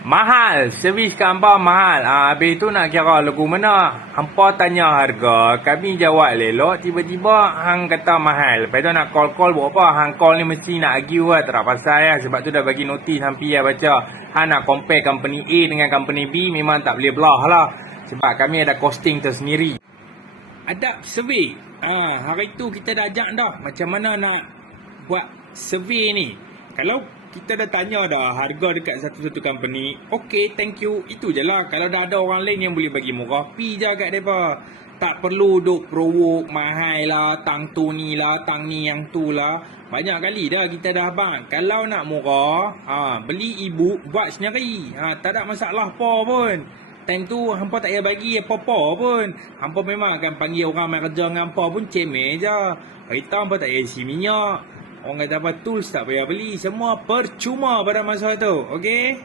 Mahal, servis kat hampa mahal. Habis tu nak kira lagu mana? Hampa tanya harga, kami jawab lelok, tiba-tiba hang kata mahal. Lepas tu nak call-call buat apa? Hang call ni mesti nak argue lah, tak ada pasal lah. Sebab tu dah bagi notis hampi lah baca. Hang nak compare company A dengan company B, memang tak boleh belah lah. Sebab kami ada costing tersendiri. Ada survey. Hari tu kita dah ajak dah. Macam mana nak buat survey ni. Kalau kita dah tanya dah harga dekat satu-satu company, okay, thank you. Itu je lah. Kalau dah ada orang lain yang boleh bagi murah, pi je kat mereka. Tak perlu duk provoke mahal lah, tang tu ni lah, tang ni yang tu lah. Banyak kali dah kita dah abang. Kalau nak murah, beli e-book, buat sendiri. Tak ada masalah apa pun. Time tu hampa tak payah bagi apa-apa pun. Hampa memang akan panggil orang main kerja dengan hampa pun cemeh je. Kita hampa tak payah isi minyak. Orang kata apa, tools tak payah beli. Semua percuma pada masa tu. Okay?